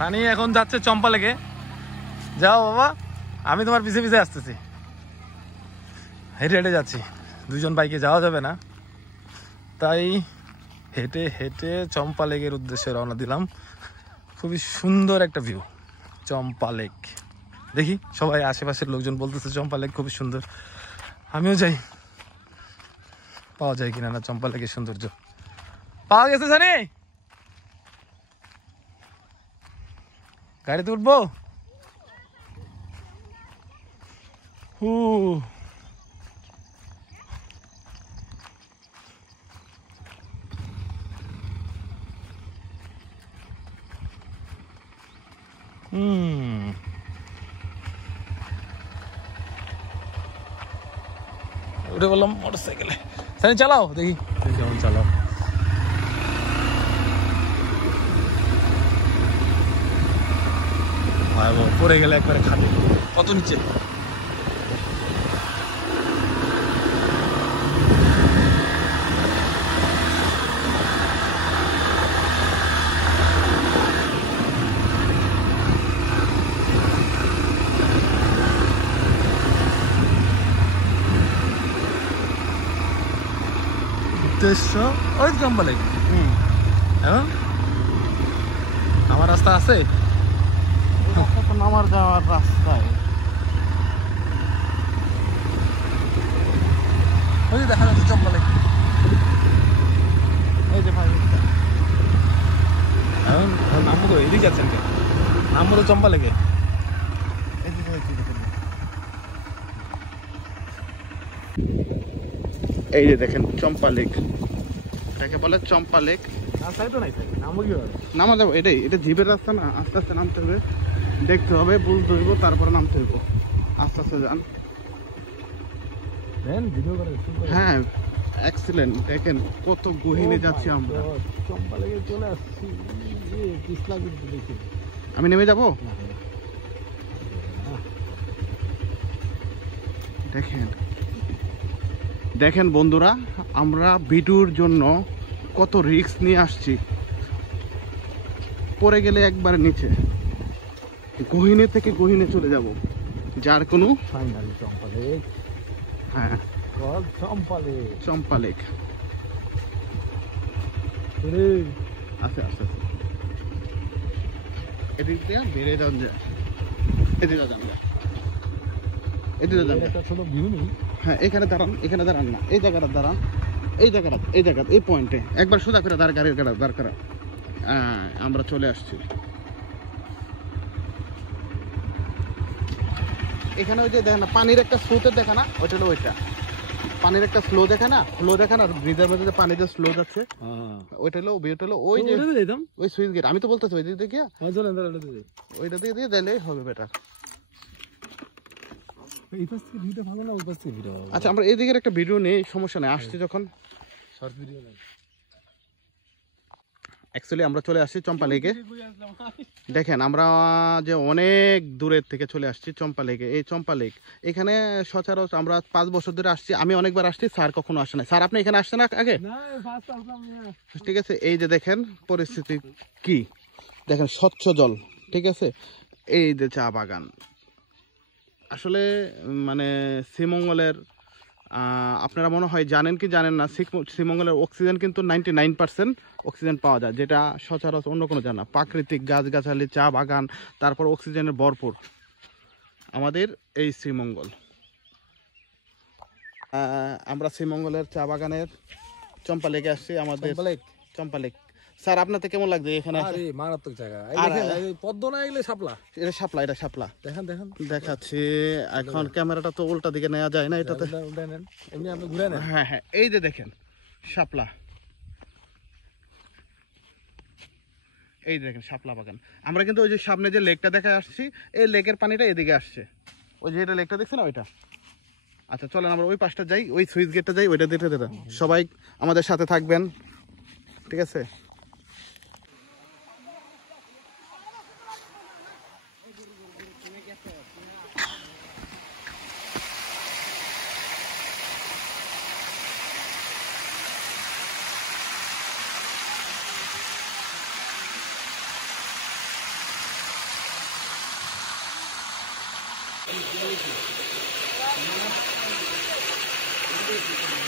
সানি এখন যাচ্ছে চম্পা লেকে। যাও বাবা, আমি তোমার পিছে পিছে আসতেছি। হেঁটে হেঁটে যাচ্ছি, দুজন বাইকে যাওয়া যাবে না, তাই হেঁটে হেঁটে চম্পা লেকের উদ্দেশ্যে রওনা দিলাম। খুবই সুন্দর একটা ভিউ চম্পা লেক। দেখি সবাই আশেপাশের লোকজন বলতেছে চম্পা লেক খুবই সুন্দর, আমিও যাই, পাওয়া যায় কিনা না চম্পা লেকের সৌন্দর্য। পাওয়া গেছে জানি, গাড়িতে উঠবো। উঠে বললাম মোটর সাইকেলে। সানি চালাও, দেখি কেমন চালাও। পড়ে গেলে একবারে খাবে। কত নিচে, উদ্দেশ্য ওই চম্পা লেক। এখন আমার রাস্তা আছে, নামার যাওয়ার রাস্তায় ওই দেখা যাচ্ছে চম্পা লেক। এই যে ভাই এখন নামবো তো, এদিকে যাচ্ছেন কেন? নামবো তো চম্পা লেকে। এই যে দেখেন চম্পা লেক, এটাকে বলে চম্পা লেক। রাস্তায় তো নাই, নামবো কি হবে? নামা যাবো, এটা জিপের রাস্তা না, আস্তে আস্তে নামতে হবে, দেখতে হবে, বুঝতে হইব, তারপরে নামতে হইব। আস্তে আস্তে যান। হ্যাঁ এক্সিলেন্ট, দেখেন কত গহীনে যাচ্ছি আমরা। চম্পা লেকে চলে আসছি। আমি নেমে যাবো। দেখেন দেখেন বন্ধুরা, আমরা ভিডিওর জন্য কত রিস্ক নিয়ে আসছি। পড়ে গেলে একবার নিচে, গহীনে থেকে গহীনে চলে যাব, যার কোনো ফাইনালি চম্পা লেক। হ্যাঁ চম্পা লেক, চম্পা লেক। আস্তে আস্তে আস্তে এদিক দিয়ে বেড়ে যান যায়, এদিকে যান যায়, এদিকে যান। একটা ছোট ভিউ নেই। হ্যাঁ এখানে দাঁড়ান, এখানে দাঁড়ান না, এই জায়গাটা দাঁড়ান, এই জায়গাটা, এই জায়গা, এই পয়েন্টে একবার সোজা করে দাঁড় গাড়ির গাড়া দাঁড় করা। আমরা চলে আসছি এখানে। ওই যে দেখেন না পানির একটা স্রোতের দেখা না, ওইটা হলো ওইটা পানির একটা স্লো দেখে না, ফ্লো দেখে না, ব্রিজের মধ্যে যে পানি যে স্লো যাচ্ছে, ওইটা হলো ভিউটা হলো ওই যে ওই সুইচ গেট। আমি তো বলতেছি ওই দিক দিয়ে ওইটা দিয়ে দিয়ে দিলে হবে বেটার। আচ্ছা আমরা এই দিকের একটা ভিডিও নেই, সমস্যা নেই, আসছি যখন শর্ট ভিডিও নাই। অ্যাকচুয়ালি আমরা চলে আসছি চম্পা লেকে। দেখেন আমরা যে অনেক দূরের থেকে চলে আসছি চম্পা লেকে। এই চম্পা লেক এখানে সচরাচর আমরা 5 বছর ধরে আসছি, আমি অনেকবার আসছি, স্যার কখনো আসে না। স্যার আপনি এখানে আসছেন না আগে? ঠিক আছে, এই যে দেখেন পরিস্থিতি কি, দেখেন স্বচ্ছ জল, ঠিক আছে, এই যে চা বাগান। আসলে মানে শ্রীমঙ্গলের আপনারা মনে হয় জানেন কি জানেন না, শ্রীমঙ্গলের অক্সিজেন কিন্তু 99% অক্সিজেন পাওয়া যায়, যেটা সচরাচর অন্য কোনো জানা। প্রাকৃতিক গাছগাছালি, চা বাগান, তারপর অক্সিজেনের ভরপুর আমাদের এই শ্রীমঙ্গল। আমরা শ্রীমঙ্গলের চা বাগানের চম্পা লেকে আসছি। আমাদের চম্পা লেক স্যার আপনাদের কেমন লাগছে এখানে? মারাত্মক জায়গা। পদ্ম না এগুলো শাপলা, এটা শাপলা, এটা শাপলা। দেখেন দেখেন দেখাচ্ছি, এখন ক্যামেরাটা তো উল্টা দিকে নেওয়া যায় না, এটাতে হ্যাঁ হ্যাঁ এই যে দেখেন শাপলা, এই দেখেন শাপলা বাগান। আমরা কিন্তু ওই যে সামনে যে লেকটা দেখা আসছি, এই লেকের পানিটা এদিকে আসছে, ওই যে এটা লেকটা দেখছেন না ওইটা। আচ্ছা চলেন আমরা ওই পাশটা যাই, ওই সুইচ গেটটা যাই, ওইটা দেখে দিতে। সবাই আমাদের সাথে থাকবেন, ঠিক আছে? Thank you.